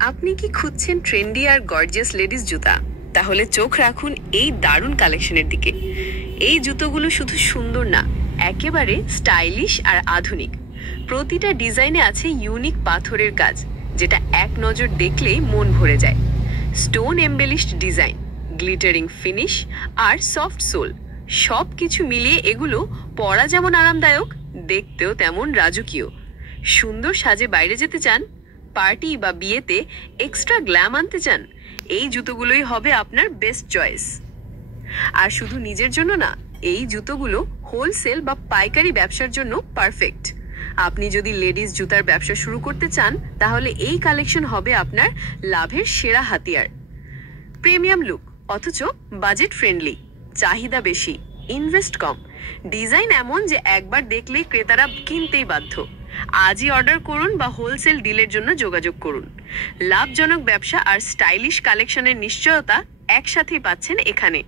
আপনি কি খুঁজছেন ট্রেন্ডি আর গর্জিয়াস লেডিস জুতা? তাহলে চোখ রাখুন এই দারুণ কালেকশনের দিকে। এই জুতোগুলো শুধু সুন্দর না, একেবারে স্টাইলিশ আর আধুনিক। প্রতিটা ডিজাইনে আছে ইউনিক পাথরের কাজ, যেটা এক নজর দেখলেই মন ভরে যায়। স্টোন এমবেলিশড ডিজাইন, গ্লিটারিং ফিনিশ আর সফট সোল, সব কিছু মিলিয়ে এগুলো পরা যেমন আরামদায়ক, দেখতেও তেমন রাজকীয়। সুন্দর সাজে বাইরে যেতে চান, পার্টি বা বিয়েতে এক্সট্রা গ্ল্যাম আনতে চান, এই জুতোগুলোই হবে আপনার বেস্ট চয়েস। আর শুধু নিজের জন্য না, এই জুতোগুলো হোলসেল বা পাইকারি ব্যবসার জন্য পারফেক্ট। আপনি যদি লেডিস জুতার ব্যবসা শুরু করতে চান, তাহলে এই কালেকশন হবে আপনার লাভের সেরা হাতিয়ার। প্রিমিয়াম লুক অথচ বাজেট ফ্রেন্ডলি, চাহিদা বেশি, ইনভেস্ট কম, ডিজাইন এমন যে একবার দেখলেই ক্রেতারা কিনতেই বাধ্য। আজই অর্ডার করুন বা হোলসেল ডিলের জন্য যোগাযোগ করুন। লাভজনক ব্যবসা আর স্টাইলিশ কালেকশনের নিশ্চয়তা একসাথেই পাচ্ছেন এখানে।